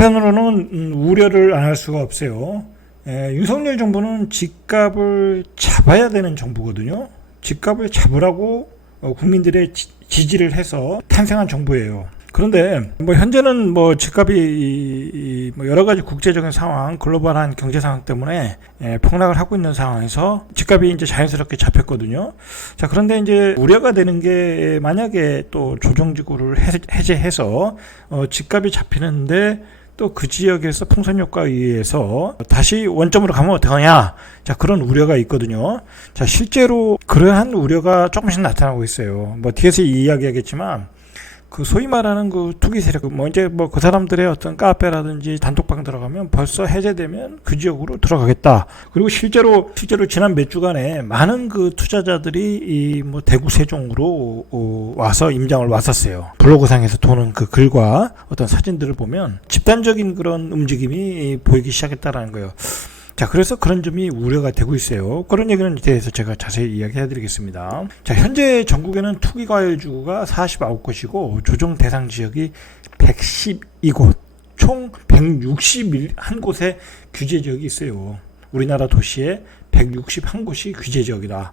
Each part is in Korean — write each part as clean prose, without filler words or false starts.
한편으로는 우려를 안 할 수가 없어요. 윤석열 정부는 집값을 잡아야 되는 정부거든요. 집값을 잡으라고 국민들의 지지를 해서 탄생한 정부예요. 그런데 현재는 집값이 여러 가지 국제적인 상황, 글로벌한 경제 상황 때문에 폭락을 하고 있는 상황에서 집값이 이제 자연스럽게 잡혔거든요. 자, 그런데 이제 우려가 되는 게 만약에 또 조정지구를 해제해서 집값이 잡히는데 또 그 지역에서 풍선 효과에 의해서 다시 원점으로 가면 어떡하냐. 자, 그런 우려가 있거든요. 자, 실제로 그러한 우려가 조금씩 나타나고 있어요. 뒤에서 이야기하겠지만 그 소위 말하는 그 투기 세력, 이제 그 사람들의 어떤 카페라든지 단톡방 들어가면 벌써 해제되면 그 지역으로 들어가겠다. 그리고 실제로 지난 몇 주간에 많은 그 투자자들이 대구 세종으로 와서 임장을 왔었어요. 블로그상에서 도는 그 글과 어떤 사진들을 보면 집단적인 그런 움직임이 보이기 시작했다라는 거예요. 자, 그래서 그런 점이 우려가 되고 있어요. 그런 얘기는 대해서 제가 자세히 이야기해 드리겠습니다. 자, 현재 전국에는 투기과열지구가 49곳이고 조정 대상 지역이 112곳, 총 161곳의 규제지역이 있어요. 우리나라 도시에 161곳이 규제지역이다.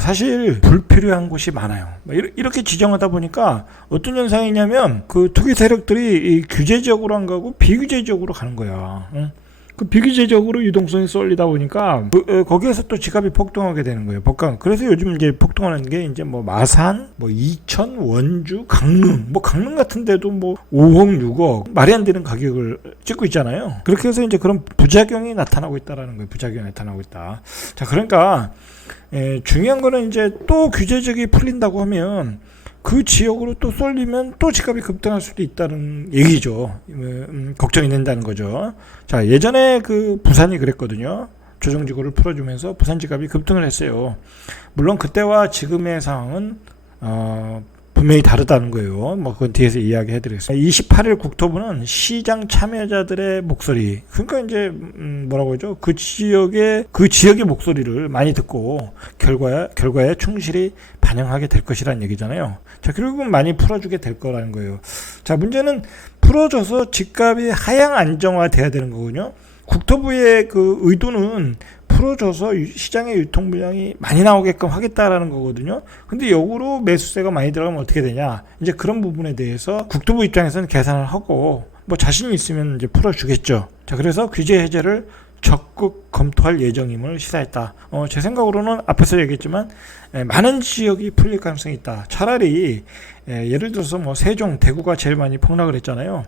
사실 불필요한 곳이 많아요. 이렇게 지정하다 보니까 어떤 현상이냐면 그 투기 세력들이 규제지역으로 안 가고 비규제지역으로 가는 거야. 그 비규제적으로 유동성이 쏠리다 보니까 거기에서 또 집값이 폭등하게 되는 거예요. 그래서 요즘 이제 폭등하는 게 이제 마산, 이천, 원주, 강릉, 강릉 같은 데도 5억, 6억 말이 안 되는 가격을 찍고 있잖아요. 그렇게 해서 이제 그런 부작용이 나타나고 있다라는 거예요. 부작용이 나타나고 있다. 자, 그러니까 중요한 거는 이제 또 규제적이 풀린다고 하면 그 지역으로 또 쏠리면 또 집값이 급등할 수도 있다는 얘기죠. 걱정이 된다는 거죠. 자, 예전에 그 부산이 그랬거든요. 조정지구를 풀어주면서 부산 집값이 급등을 했어요. 물론 그때와 지금의 상황은 분명히 다르다는 거예요. 그건 뒤에서 이야기해 드리겠습니다. 28일 국토부는 시장 참여자들의 목소리, 그러니까 이제 뭐라고 하죠? 그 지역의 목소리를 많이 듣고 결과에 충실히 반영하게 될 것이라는 얘기잖아요. 자, 결국은 많이 풀어주게 될 거라는 거예요. 자, 문제는 풀어줘서 집값이 하향 안정화돼야 되는 거군요. 국토부의 그 의도는 풀어줘서 시장의 유통 물량이 많이 나오게끔 하겠다라는 거거든요. 근데 역으로 매수세가 많이 들어가면 어떻게 되냐? 이제 그런 부분에 대해서 국토부 입장에서는 계산을 하고 자신이 있으면 이제 풀어주겠죠. 자, 그래서 규제 해제를 적극 검토할 예정임을 시사했다. 제 생각으로는 앞에서 얘기했지만 많은 지역이 풀릴 가능성이 있다. 차라리 예를 들어서 세종, 대구가 제일 많이 폭락을 했잖아요.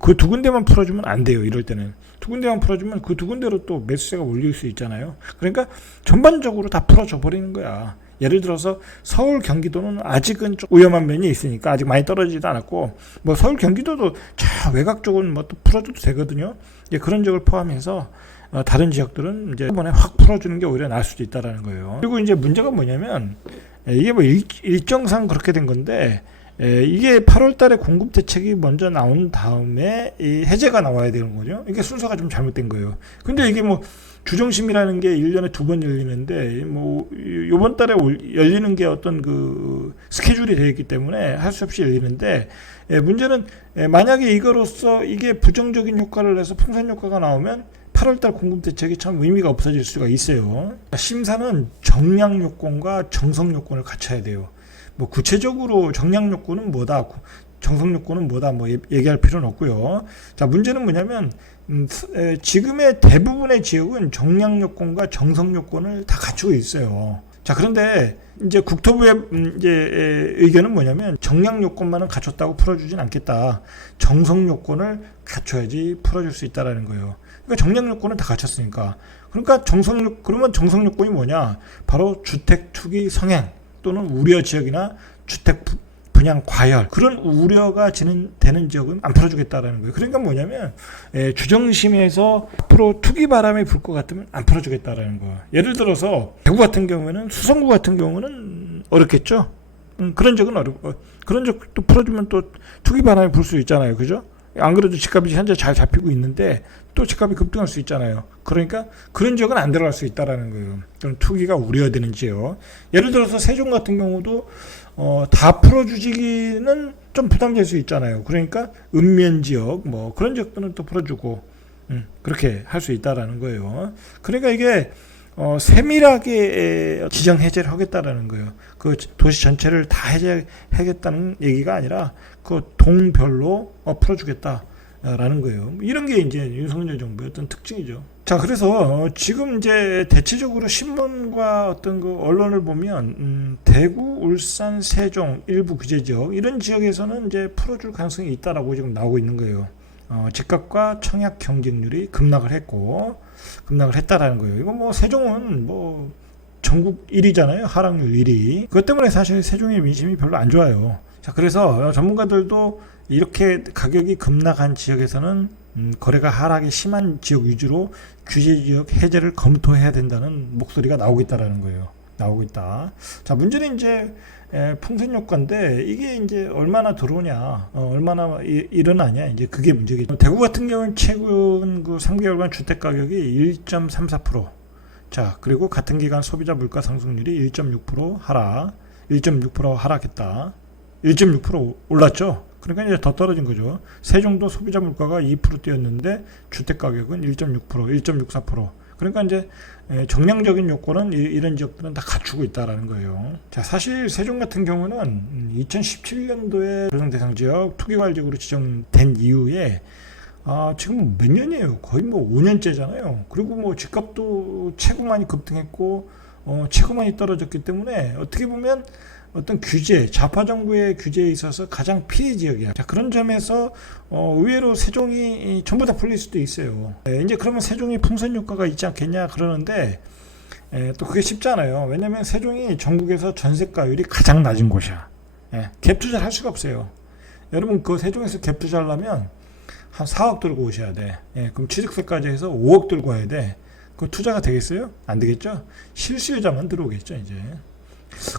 그 두 군데만 풀어주면 안 돼요. 이럴 때는 두 군데만 풀어주면 그 두 군데로 또 매수세가 몰릴 수 있잖아요. 그러니까 전반적으로 다 풀어줘 버리는 거야. 예를 들어서 서울, 경기도는 아직은 좀 위험한 면이 있으니까 아직 많이 떨어지지도 않았고 서울, 경기도도 저 외곽 쪽은 또 풀어줘도 되거든요. 그런 지역을 포함해서 다른 지역들은 이제 이번에 확 풀어주는 게 오히려 나을 수도 있다라는 거예요. 그리고 이제 문제가 뭐냐면 이게 일정상 그렇게 된 건데 이게 8월 달에 공급 대책이 먼저 나온 다음에 이 해제가 나와야 되는 거죠. 이게 순서가 좀 잘못된 거예요. 근데 이게 주정심이라는 게 1년에 2번 열리는데 요번 달에 열리는 게 어떤 그 스케줄이 되어 있기 때문에 할 수 없이 열리는데 문제는 만약에 이거로써 이게 부정적인 효과를 내서 풍선 효과가 나오면 8월달 공급 대책이 참 의미가 없어질 수가 있어요. 심사는 정량 요건과 정성 요건을 갖춰야 돼요. 구체적으로 정량 요건은 뭐다, 정성 요건은 뭐다, 얘기할 필요는 없고요. 자, 문제는 뭐냐면 지금의 대부분의 지역은 정량 요건과 정성 요건을 다 갖추고 있어요. 자, 그런데 이제 국토부의 이제 의견은 뭐냐면 정량 요건만은 갖췄다고 풀어주진 않겠다. 정성 요건을 갖춰야지 풀어줄 수 있다라는 거예요. 그러니까 정량 요건은 다 갖췄으니까. 그러니까 그러면 정성 요건이 뭐냐? 바로 주택 투기 성행 또는 우려 지역이나 주택 분양 과열, 그런 우려가 되는 지역은 안 풀어주겠다라는 거예요. 그러니까 뭐냐면 주정심에서 앞으로 투기 바람이 불 것 같으면 안 풀어주겠다라는 거예요. 예를 들어서 대구 같은 경우에는, 수성구 같은 경우는 어렵겠죠. 그런 적은 어렵고, 그런 적도 풀어주면 또 투기 바람이 불 수 있잖아요, 그죠? 안 그래도 집값이 현재 잘 잡히고 있는데 또 집값이 급등할 수 있잖아요. 그러니까 그런 지역은 안 들어갈 수 있다라는 거예요. 그럼 투기가 우려되는 지역. 예를 들어서 세종 같은 경우도 다 풀어주기는 좀 부담될 수 있잖아요. 그러니까 읍면 지역 뭐 그런 지역들은 또 풀어주고 그렇게 할 수 있다라는 거예요. 그러니까 이게 세밀하게 지정 해제를 하겠다라는 거예요. 그 도시 전체를 다 해제하겠다는 얘기가 아니라 그 동별로 풀어주겠다라는 거예요. 이런 게 이제 윤석열 정부의 어떤 특징이죠. 자, 그래서 지금 이제 대체적으로 신문과 어떤 그 언론을 보면 대구, 울산, 세종 일부 규제 지역 이런 지역에서는 이제 풀어줄 가능성이 있다라고 지금 나오고 있는 거예요. 집값과 청약 경쟁률이 급락을 했다라는 거예요. 이거 뭐 세종은 뭐 전국 1위잖아요. 하락률 1위. 그것 때문에 사실 세종의 민심이 별로 안 좋아요. 자, 그래서 전문가들도 이렇게 가격이 급락한 지역에서는 거래가 하락이 심한 지역 위주로 규제 지역 해제를 검토해야 된다는 목소리가 나오고 있다라는 거예요. 나오고 있다. 자, 문제는 이제 풍선 효과인데 이게 이제 얼마나 들어오냐, 얼마나 일어나냐, 이제 그게 문제겠죠. 대구 같은 경우는 최근 그 3개월간 주택 가격이 1.34%. 자, 그리고 같은 기간 소비자 물가 상승률이 1.6% 하락, 1.6% 하락했다. 1.6% 올랐죠. 그러니까 이제 더 떨어진 거죠. 세종도 소비자 물가가 2% 뛰었는데 주택 가격은 1.6%, 1.64%. 그러니까 이제 정량적인 요건은 이런 지역들은 다 갖추고 있다라는 거예요. 자, 사실 세종 같은 경우는 2017년도에 조정 대상 지역 투기과열지역으로 지정된 이후에 지금 몇 년이에요? 거의 뭐 5년째잖아요. 그리고 뭐 집값도 최고 많이 급등했고 최고 많이 떨어졌기 때문에 어떻게 보면 어떤 규제, 좌파 정부의 규제에 있어서 가장 피해 지역이야. 자, 그런 점에서 의외로 세종이 전부 다 풀릴 수도 있어요. 이제 그러면 세종이 풍선 효과가 있지 않겠냐 그러는데 또 그게 쉽지 않아요. 왜냐하면 세종이 전국에서 전세가율이 가장 낮은 곳이야. 갭 투자를 할 수가 없어요. 여러분 그 세종에서 갭 투자하려면 한 4억 들고 오셔야 돼. 그럼 취득세까지 해서 5억 들고 와야 돼. 그 투자가 되겠어요? 안 되겠죠? 실수요자만 들어오겠죠, 이제.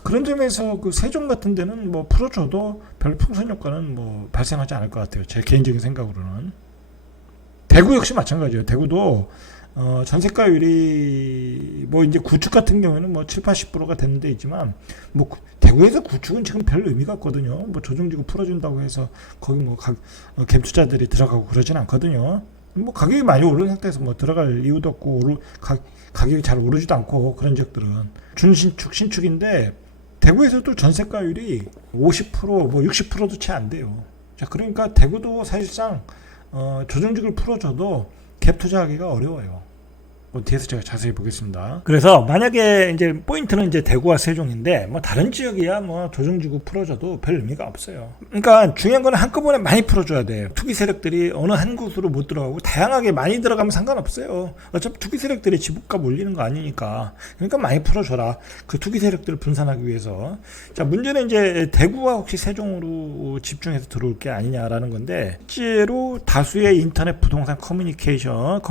그런 점에서 그 세종 같은 데는 뭐 풀어줘도 별 풍선 효과는 뭐 발생하지 않을 것 같아요. 제 개인적인 생각으로는. 대구 역시 마찬가지예요. 대구도 전세가율이 뭐 이제 구축 같은 경우에는 뭐 7, 80%가 되는 데 있지만 뭐 대구에서 구축은 지금 별 의미가 없거든요. 뭐 조정지구 풀어준다고 해서 거기 뭐 갭 투자들이 들어가고 그러진 않거든요. 뭐 가격이 많이 오른 상태에서 뭐 들어갈 이유도 없고 가격이 잘 오르지도 않고 그런 지역들은 준신축 신축인데 대구에서도 전세가율이 50%뭐 60%도 채 안 돼요. 자, 그러니까 대구도 사실상 조정지구를 풀어줘도 갭 투자하기가 어려워요. 뒤에서 제가 자세히 보겠습니다. 그래서 만약에 이제 포인트는 이제 대구와 세종인데 뭐 다른 지역이야 뭐 조정지구 풀어줘도 별 의미가 없어요. 그러니까 중요한 거는 한꺼번에 많이 풀어줘야 돼요. 투기 세력들이 어느 한 곳으로 못 들어가고 다양하게 많이 들어가면 상관없어요. 어차피 투기 세력들이 집값 올리는 거 아니니까. 그러니까 많이 풀어줘라. 그 투기 세력들을 분산하기 위해서. 자, 문제는 이제 대구와 혹시 세종으로 집중해서 들어올 게 아니냐라는 건데 실제로 다수의 인터넷 부동산 커뮤니티에서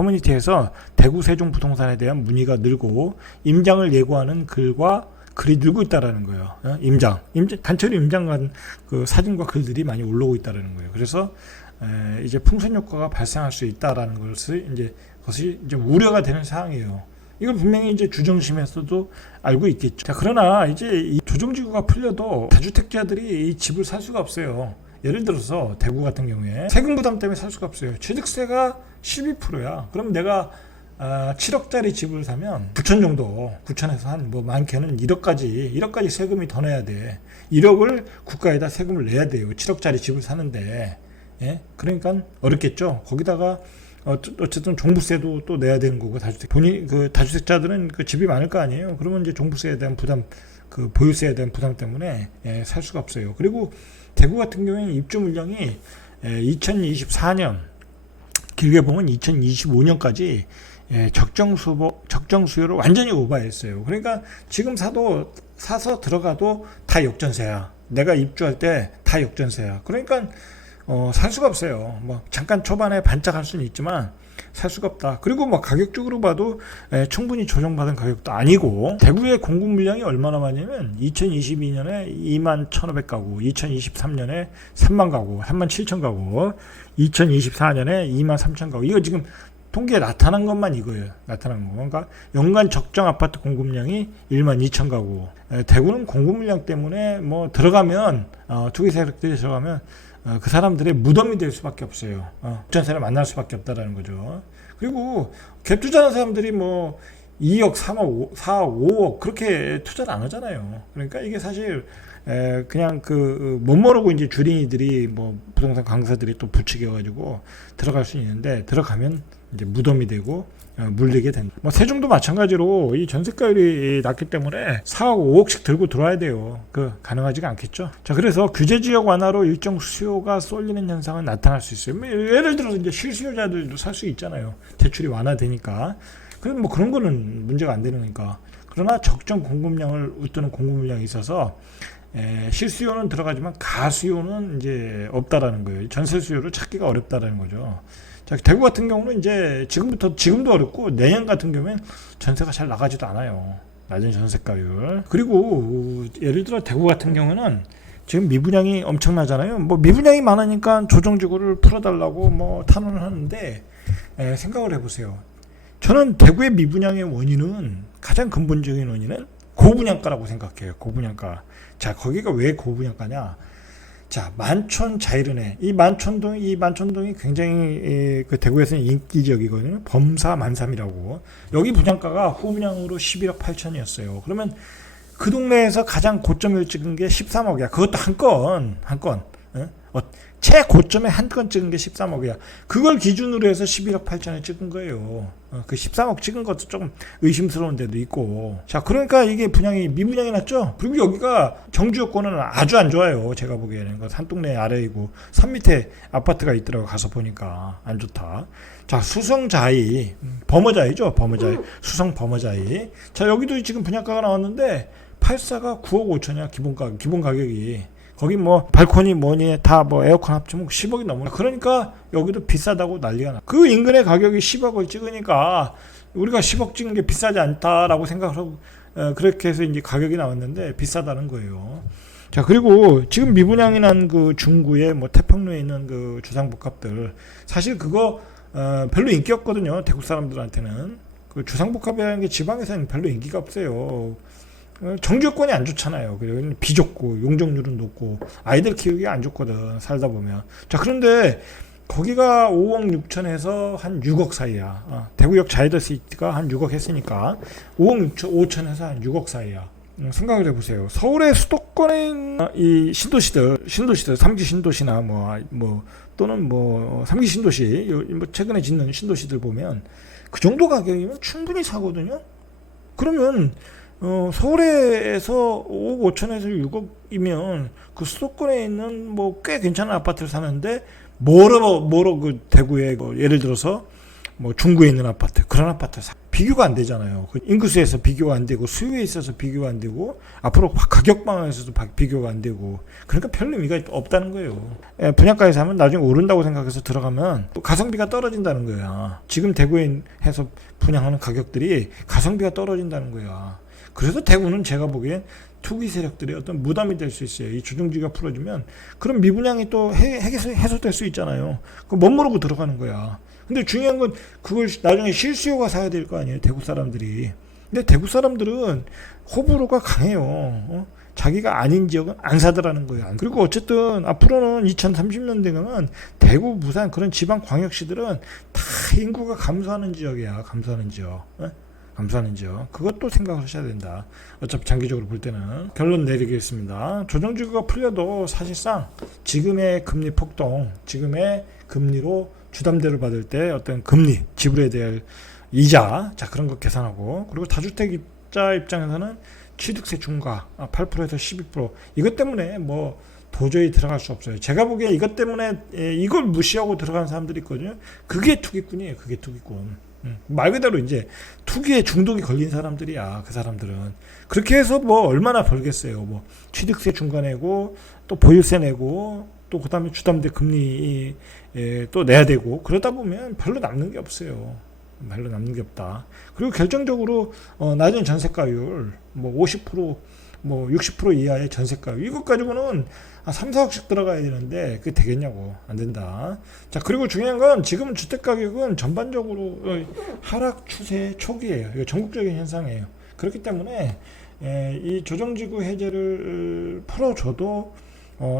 대구 세종 부동산에 대한 문의가 늘고 임장을 예고하는 글이 늘고 있다라는 거예요. 단체로 임장한 그 사진과 글들이 많이 올라오고 있다라는 거예요. 그래서 이제 풍선 효과가 발생할 수 있다라는 그것이 이제 우려가 되는 사항이에요. 이걸 분명히 이제 주정심에서도 알고 있겠죠. 자, 그러나 이제 이 조정지구가 풀려도 다주택자들이 이 집을 살 수가 없어요. 예를 들어서 대구 같은 경우에 세금 부담 때문에 살 수가 없어요. 취득세가 12%야. 그럼 내가 7억짜리 집을 사면 9천 정도, 9천에서 한 뭐 많게는 1억까지 세금이 더 내야 돼. 1억을 국가에다 세금을 내야 돼요. 7억짜리 집을 사는데. 그러니까 어렵겠죠. 거기다가 어쨌든 종부세도 또 내야 되는 거고 다주택자들은 그 집이 많을 거 아니에요. 그러면 이제 종부세에 대한 부담, 그 보유세에 대한 부담 때문에 살 수가 없어요. 그리고 대구 같은 경우에는 입주 물량이 2024년 길게 보면 2025년까지 적정 수요를 완전히 오버했어요. 그러니까 지금 사서 들어가도 다 역전세야. 내가 입주할 때 다 역전세야. 그러니까 살 수가 없어요. 뭐 잠깐 초반에 반짝할 수는 있지만 살 수가 없다. 그리고 뭐 가격적으로 봐도 충분히 조정받은 가격도 아니고, 대구의 공급 물량이 얼마나 많냐면 2022년에 2만 1,500가구, 2023년에 3만 가구, 3만 7천 가구, 2024년에 2만 3천 가구. 이거 지금 통계에 나타난 것만 이거예요. 나타난 거. 그러니까 연간 적정 아파트 공급량이 1만 2천 가구. 대구는 공급 물량 때문에 뭐 들어가면 투기 세력들이 들어가면 그 사람들의 무덤이 될 수밖에 없어요. 전세를 만날 수밖에 없다라는 거죠. 그리고 갭 투자하는 사람들이 뭐 2억, 3억, 4억, 5억 그렇게 투자를 안 하잖아요. 그러니까 이게 사실 그냥 못 모르고 이제 주린이들이 뭐 부동산 강사들이 또 부추겨가지고 들어갈 수 있는데, 들어가면 이제 무덤이 되고 물리게 된다. 뭐 세종도 마찬가지로 이 전세가율이 낮기 때문에 4억, 5억씩 들고 들어와야 돼요. 가능하지가 않겠죠. 자, 그래서 규제 지역 완화로 일정 수요가 쏠리는 현상은 나타날 수 있어요. 뭐 예를 들어서 이제 실수요자들도 살 수 있잖아요. 대출이 완화되니까. 그럼 뭐 그런 거는 문제가 안 되는 거니까. 그러나 적정 공급량을 웃도는 공급 물량이 있어서 실수요는 들어가지만 가수요는 이제 없다라는 거예요. 전세 수요를 찾기가 어렵다라는 거죠. 자, 대구 같은 경우는 이제 지금도 어렵고, 내년 같은 경우엔 전세가 잘 나가지도 않아요. 낮은 전세가율. 그리고 예를 들어 대구 같은 경우는 지금 미분양이 엄청나잖아요. 뭐 미분양이 많으니까 조정지구를 풀어달라고 뭐 탄원을 하는데, 생각을 해보세요. 저는 대구의 미분양의 원인은, 가장 근본적인 원인은 고분양가라고 생각해요. 고분양가. 자, 거기가 왜 고분양가냐? 자, 만촌 자이르네. 이 만촌동이 굉장히 그 대구에서는 인기 지역이거든요. 범사 만삼이라고. 여기 분양가가 후분양으로 11억 8천이었어요. 그러면 그 동네에서 가장 고점을 찍은 게 13억이야. 그것도 한 건. 최고점에 한 건 찍은 게 13억이야. 그걸 기준으로 해서 11억 8천을 찍은 거예요. 그 13억 찍은 것도 조금 의심스러운 데도 있고. 자, 그러니까 이게 미분양이 났죠. 그리고 여기가 정주 여건은 아주 안 좋아요. 제가 보기에는 산동네 아래이고 산 밑에 아파트가 있더라고. 가서 보니까 안 좋다. 자, 수성자이, 범어자이죠. 범어자이, 수성 범어자이. 자, 여기도 지금 분양가가 나왔는데 84가 9억 5천이야. 기본 가격이. 거기 뭐 발코니 뭐니 다 뭐 에어컨 합치면 10억이 넘어요. 그러니까 여기도 비싸다고 난리가 나. 그 인근의 가격이 10억을 찍으니까 우리가 10억 찍은 게 비싸지 않다라고 생각을 하고, 그렇게 해서 이제 가격이 나왔는데 비싸다는 거예요. 자, 그리고 지금 미분양이 난 그 중구에 뭐 태평로에 있는 그 주상복합들, 사실 그거 별로 인기 없거든요. 대구 사람들한테는. 그 주상복합이라는 게 지방에서는 별로 인기가 없어요. 정주 여건이 안 좋잖아요. 비좁고 용적률은 높고 아이들 키우기 안 좋거든, 살다 보면. 자, 그런데 거기가 5억 6천에서 한 6억 사이야. 대구역 자이더시티가 한 6억 했으니까 5억 5천에서 한 6억 사이야. 생각을 해보세요. 서울의 수도권에 있는 이 신도시들 3기 신도시나 뭐 또는 뭐 3기 신도시, 뭐 최근에 짓는 신도시들 보면 그 정도 가격이면 충분히 사거든요. 그러면 서울에서 5억 5천에서 6억이면 그 수도권에 있는 뭐 꽤 괜찮은 아파트를 사는데, 뭐로 그 대구에 예를 들어서 뭐 중구에 있는 아파트, 그런 아파트 비교가 안 되잖아요. 그 인구수에서 비교가 안 되고, 수요에 있어서 비교가 안 되고, 앞으로 가격 방향에서도 비교가 안 되고, 그러니까 별 의미가 없다는 거예요. 분양가에 사면 나중에 오른다고 생각해서 들어가면 가성비가 떨어진다는 거야. 지금 대구에 해서 분양하는 가격들이 가성비가 떨어진다는 거야. 그래서 대구는 제가 보기엔 투기 세력들의 어떤 무덤이 될 수 있어요. 이 조정지가 풀어주면 그럼 미분양이 또 해소될 수 있잖아요. 못 모르고 들어가는 거야. 근데 중요한 건 그걸 나중에 실수요가 사야 될 거 아니에요, 대구 사람들이. 근데 대구 사람들은 호불호가 강해요. 자기가 아닌 지역은 안 사더라는 거예요. 그리고 어쨌든 앞으로는 2030년 되면 대구, 부산 그런 지방 광역시들은 다 인구가 감소하는 지역이야. 감소하는 지역. 그것도 생각을 하셔야 된다. 어차피 장기적으로 볼 때는. 결론 내리겠습니다. 조정지구가 풀려도 사실상 지금의 금리 폭등, 지금의 금리로 주담대를 받을 때 어떤 금리, 지불에 대한 이자, 자, 그런 거 계산하고, 그리고 다주택자 입장에서는 취득세 중과 8%에서 12%, 이것 때문에 뭐 도저히 들어갈 수 없어요. 제가 보기에 이것 때문에 이걸 무시하고 들어가는 사람들이 있거든요. 그게 투기꾼이에요. 그게 투기꾼. 말 그대로 이제 투기에 중독이 걸린 사람들이야. 그 사람들은 그렇게 해서 뭐 얼마나 벌겠어요. 뭐 취득세 중과 내고 또 보유세 내고 또 그다음에 주담대 금리 또 내야 되고 그러다 보면 별로 남는 게 없어요. 별로 남는 게 없다. 그리고 결정적으로 낮은 전세가율 뭐 50%뭐 60% 이하의 전세가율 이것 가지고는 한 3, 4억씩 들어가야 되는데 그게 되겠냐고. 안 된다. 자, 그리고 중요한 건 지금 주택 가격은 전반적으로 하락 추세 초기예요. 이거 전국적인 현상이에요. 그렇기 때문에 이 조정지구 해제를 풀어줘도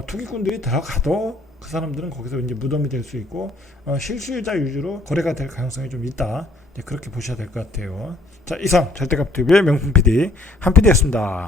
투기꾼들이 들어가도 그 사람들은 거기서 이제 무덤이 될 수 있고 실수요자 위주로 거래가 될 가능성이 좀 있다. 그렇게 보셔야 될 것 같아요. 자, 이상 절대값TV의 명품 PD 한 PD였습니다.